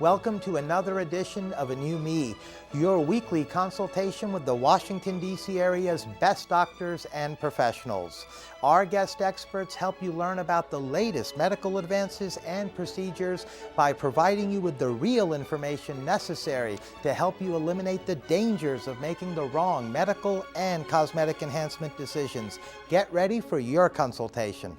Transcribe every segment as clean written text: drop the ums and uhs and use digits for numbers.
Welcome to another edition of A New Me, your weekly consultation with the Washington, D.C. area's best doctors and professionals. Our guest experts help you learn about the latest medical advances and procedures by providing you with the real information necessary to help you eliminate the dangers of making the wrong medical and cosmetic enhancement decisions. Get ready for your consultation.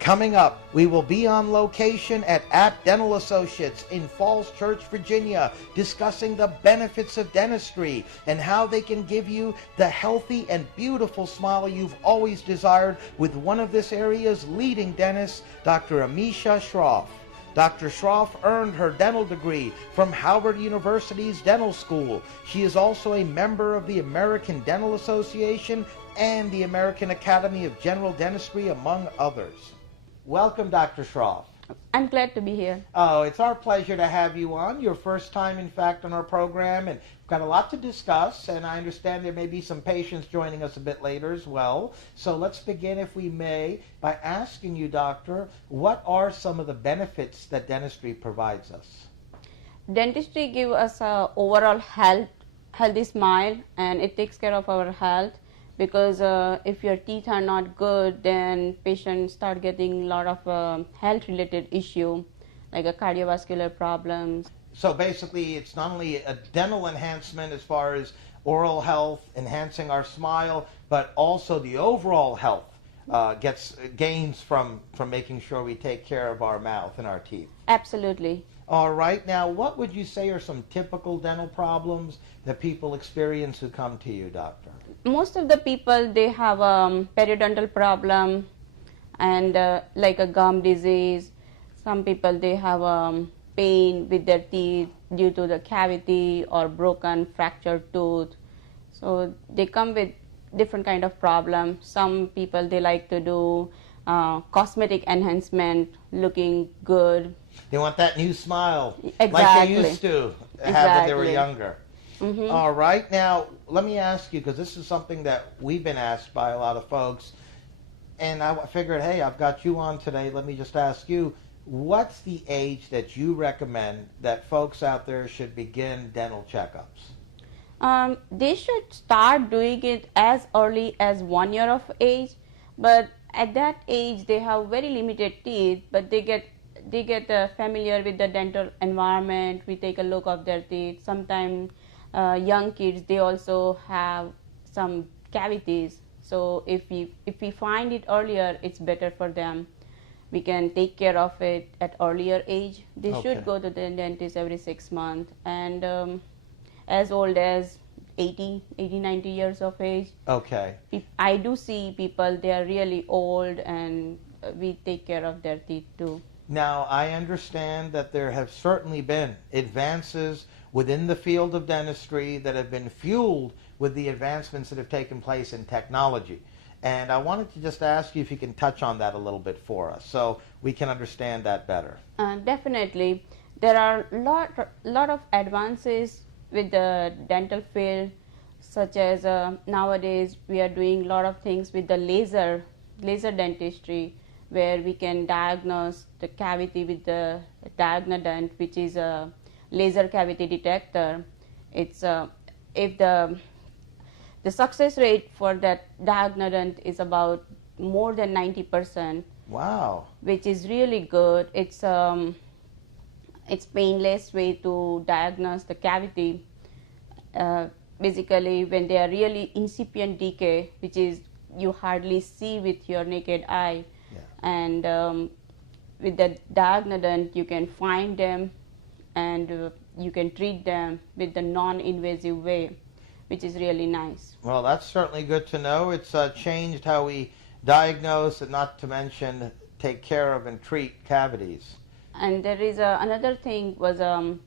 Coming up, we will be on location at Dental Associates in Falls Church, Virginia, discussing the benefits of dentistry and how they can give you the healthy and beautiful smile you've always desired with one of this area's leading dentists, Dr. Amisha Shroff. Dr. Shroff earned her dental degree from Howard University's dental school. She is also a member of the American Dental Association and the American Academy of General Dentistry, among others. Welcome, Dr. Shroff. I'm glad to be here. Oh, it's our pleasure to have you on. Your first time, in fact, on our program, and we've got a lot to discuss, and I understand there may be some patients joining us a bit later as well. So let's begin, if we may, by asking you, Doctor, what are some of the benefits that dentistry provides us? Dentistry gives us a overall healthy smile, and it takes care of our health. Because if your teeth are not good, then patients start getting a lot of health-related issue, like a cardiovascular problems. So basically, it's not only a dental enhancement as far as oral health, enhancing our smile, but also the overall health gains from making sure we take care of our mouth and our teeth. Absolutely. All right. Now, what would you say are some typical dental problems that people experience who come to you, doctor? Most of the people, they have a periodontal problem and like a gum disease. Some people, they have pain with their teeth due to the cavity or broken, fractured tooth. So they come with different kind of problems. Some people, they like to do cosmetic enhancement, looking good. They want that new smile, exactly, like they used to have when they were younger. Mm-hmm. All right. Now, let me ask you, because this is something that we've been asked by a lot of folks, and I figured, hey, I've got you on today. Let me just ask you, what's the age that you recommend that folks out there should begin dental checkups? They should start doing it as early as 1 year of age, but at that age they have very limited teeth, but they get familiar with the dental environment. We take a look of their teeth. Sometimes young kids, they also have some cavities. So if we find it earlier, it's better for them. We can take care of it at earlier age. They should go to the dentist every 6 months, and as old as 80, 90 years of age. Okay. I do see people, they are really old, and we take care of their teeth too. Now, I understand that there have certainly been advances within the field of dentistry that have been fueled with the advancements that have taken place in technology. And I wanted to just ask you if you can touch on that a little bit for us so we can understand that better. Definitely. There are lot of advances with the dental field, such as nowadays we are doing a lot of things with the laser dentistry, where we can diagnose the cavity with the Diagnodent, which is a laser cavity detector. It's if the success rate for that Diagnodent is about more than 90%. Wow. Which is really good. It's painless way to diagnose the cavity. Basically, when they are really incipient decay, which is you hardly see with your naked eye. And with the Diagnodent, you can find them and you can treat them with the non-invasive way, which is really nice. Well, that's certainly good to know. It's changed how we diagnose and, not to mention, take care of and treat cavities. And there is another thing was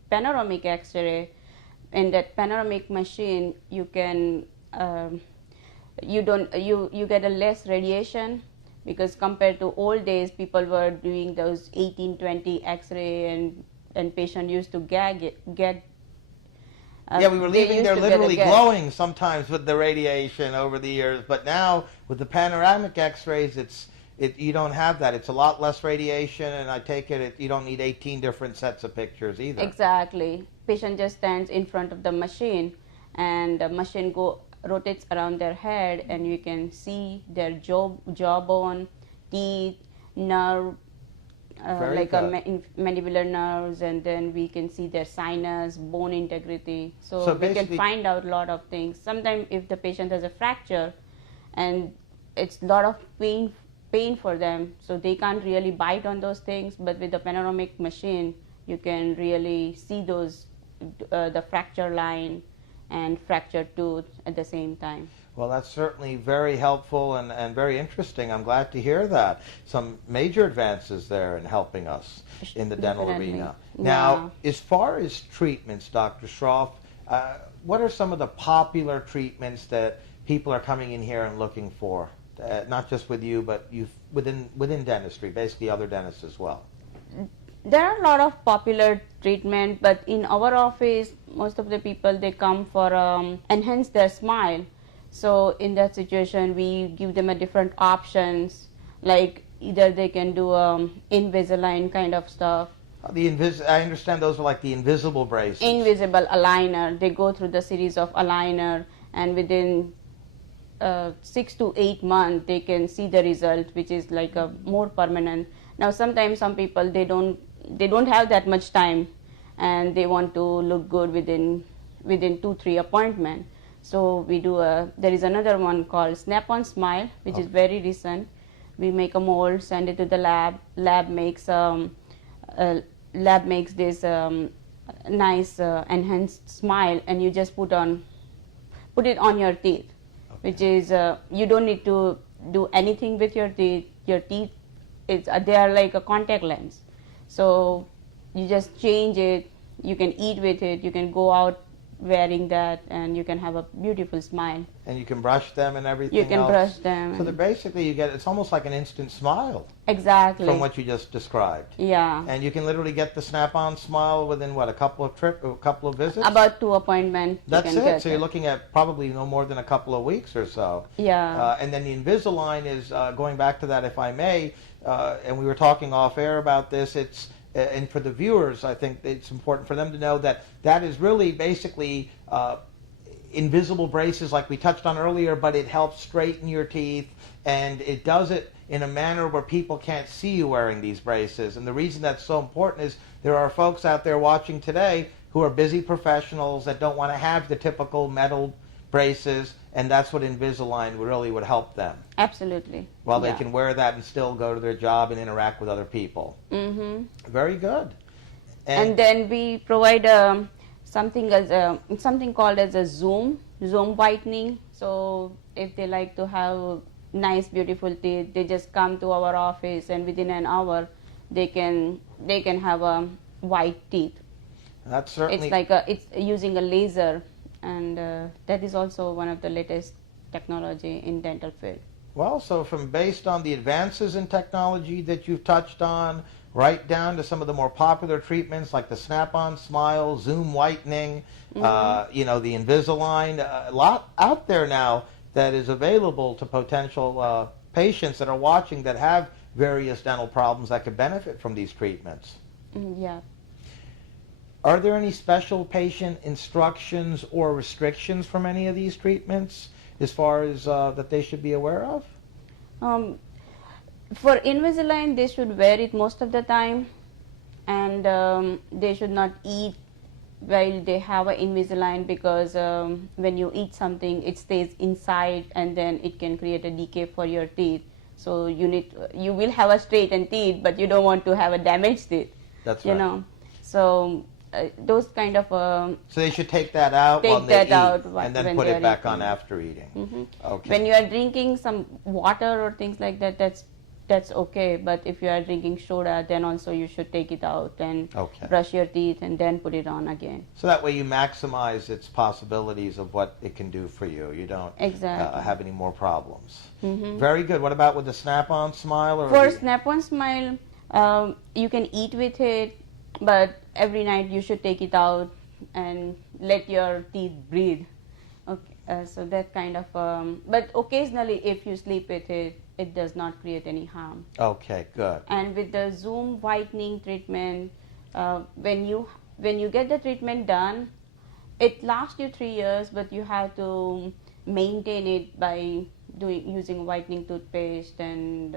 Panoramic XRay. In that panoramic machine, you can you get a less radiation. Because compared to old days, people were doing those 18-20 X-ray, and patient used to get. Yeah, we were leaving there literally glowing sometimes with the radiation over the years. But now with the panoramic X-rays, it's you don't have that. It's a lot less radiation, and I take it you don't need 18 different sets of pictures either. Exactly. Patient just stands in front of the machine, and the machine rotates around their head, and you can see their jawbone, teeth, nerve, mandibular nerves, and then we can see their sinus, bone integrity. So we can find out a lot of things. Sometimes if the patient has a fracture and it's a lot of pain for them, so they can't really bite on those things, but with the panoramic machine you can really see those the fracture line and fractured tooth at the same time. Well, that's certainly very helpful and very interesting. I'm glad to hear that. Some major advances there in helping us in the dental arena. Now, as far as treatments, Dr. Shroff, what are some of the popular treatments that people are coming in here and looking for? Not just with you, but within dentistry, basically other dentists as well. There are a lot of popular treatment, but in our office, most of the people, they come for enhance their smile. So in that situation, we give them a different options, like either they can do Invisalign kind of stuff. I understand those are like the invisible braces. Invisible aligner. They go through the series of aligner, and within 6 to 8 months, they can see the result, which is like a more permanent. Now, sometimes some people, they don't have that much time, and they want to look good within 2-3 appointments. So we do there is another one called Snap-on Smile, which is very recent. We make a mold, send it to the lab. Lab makes this nice enhanced smile, and you just put it on your teeth, which is you don't need to do anything with your teeth. Your teeth, they are like a contact lens. So you just change it. You can eat with it. You can go out wearing that, and you can have a beautiful smile. And you can brush them and everything. You can brush them. So basically, it's almost like an instant smile. Exactly. From what you just described. Yeah. And you can literally get the Snap-on Smile within what, a couple of visits? About 2 appointments. That's it. So you're looking at probably no more than a couple of weeks or so. Yeah. And then the Invisalign is going back to that, if I may. And we were talking off air about this. And for the viewers, I think it's important for them to know that is really basically invisible braces like we touched on earlier, but it helps straighten your teeth, and it does it in a manner where people can't see you wearing these braces. And the reason that's so important is there are folks out there watching today who are busy professionals that don't want to have the typical metal braces, and that's what Invisalign really would help them. Absolutely. Well, they can wear that and still go to their job and interact with other people. Mm-hmm. Very good. And then we provide something called as a zoom whitening. So if they like to have nice, beautiful teeth, they just come to our office, and within an hour, they can have white teeth. That's certainly. It's using a laser. And that is also one of the latest technology in dental field. Well, so based on the advances in technology that you've touched on, right down to some of the more popular treatments like the Snap-on Smile, Zoom Whitening, the Invisalign, a lot out there now that is available to potential patients that are watching that have various dental problems that could benefit from these treatments. Yeah. Are there any special patient instructions or restrictions from any of these treatments as far as that they should be aware of? For Invisalign, they should wear it most of the time, and they should not eat while they have an Invisalign, because when you eat something, it stays inside, and then it can create a decay for your teeth. So you will have a straightened teeth, but you don't want to have a damaged teeth. That's right. You know, so. Those kind of so they should take that out while they eat, and then put it back on after eating. Mm-hmm. Okay. When you are drinking some water or things like that, that's okay. But if you are drinking soda, then also you should take it out and brush your teeth and then put it on again. So that way you maximize its possibilities of what it can do for you. You don't have any more problems. Mm-hmm. Very good. What about with the Snap-on Smile? For Snap-on Smile, you can eat with it, but every night you should take it out and let your teeth breathe. Okay, so that kind of. But occasionally, if you sleep with it, it does not create any harm. Okay, good. And with the Zoom whitening treatment, when you get the treatment done, it lasts you 3 years, but you have to maintain it by using whitening toothpaste and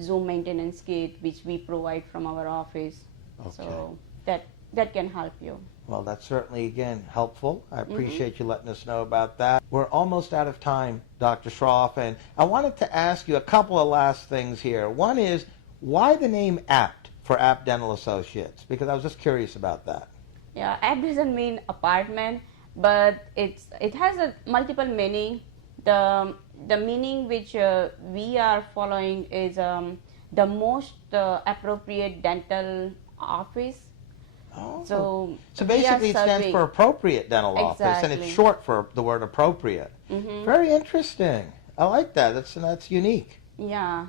Zoom maintenance kit, which we provide from our office. Okay. So that can help you. Well, that's certainly, again, helpful. I appreciate you letting us know about that. We're almost out of time, Dr. Shroff, and I wanted to ask you a couple of last things here. One is, why the name APT for Apt Dental Associates? Because I was just curious about that. Yeah, app doesn't mean apartment, but it has a multiple meaning. The meaning which we are following is the most appropriate dental office. Oh. So basically it stands for appropriate dental office, and it's short for the word appropriate. Very interesting. I like that. That's unique. Yeah.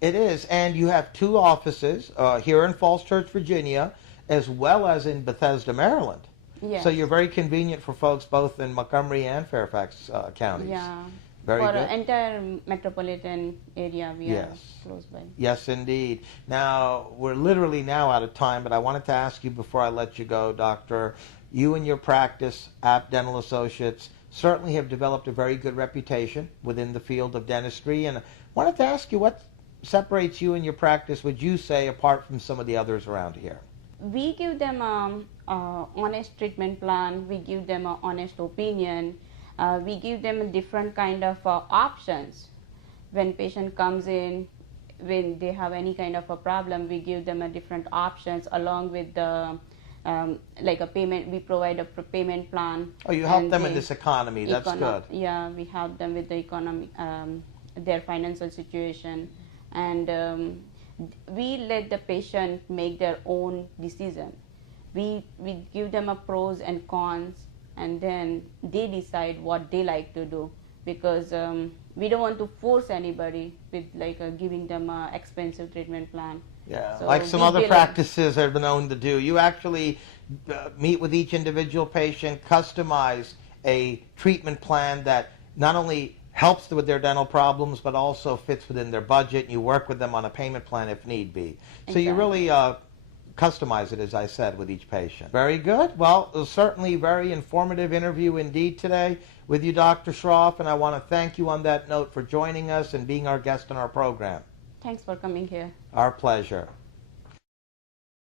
It is. And you have 2 offices here in Falls Church, Virginia, as well as in Bethesda, Maryland. Yes. So you're very convenient for folks both in Montgomery and Fairfax counties. Yeah. Very for good. For entire metropolitan area, we are close by. Yes, indeed. Now, we're literally now out of time, but I wanted to ask you before I let you go, Doctor, you and your practice, Apt Dental Associates, certainly have developed a very good reputation within the field of dentistry, and I wanted to ask you what separates you and your practice, would you say, apart from some of the others around here? We give them an honest treatment plan. We give them an honest opinion. We give them a different kind of options. When patient comes in, when they have any kind of a problem, we give them a different options along with the like a payment. We provide a payment plan. Oh, you help them in this economy. That's good. Yeah, we help them with the economy, their financial situation, and we let the patient make their own decision. We give them a pros and cons, and then they decide what they like to do, because we don't want to force anybody with giving them an expensive treatment plan. Yeah, so like some other practices have been known to do. You actually meet with each individual patient, customize a treatment plan that not only helps with their dental problems, but also fits within their budget, and you work with them on a payment plan if need be. So you really customize it, as I said, with each patient. Very good. Well, it was certainly a very informative interview indeed today with you, Dr. Shroff, and I want to thank you on that note for joining us and being our guest on our program. Thanks for coming here. Our pleasure.